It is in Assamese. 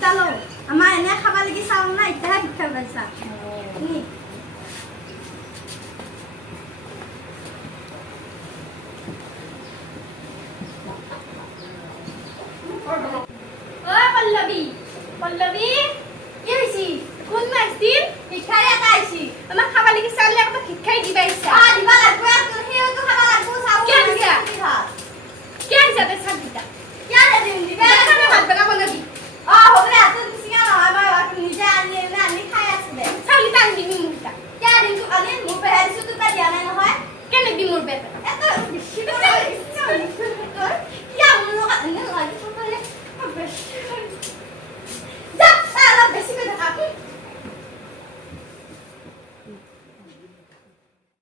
ইতালো আমাৰ এনে খাবা লাগি চাও না ইতাহে ভিক্ষা পাইছা নি ও পল্লবী পল্লবী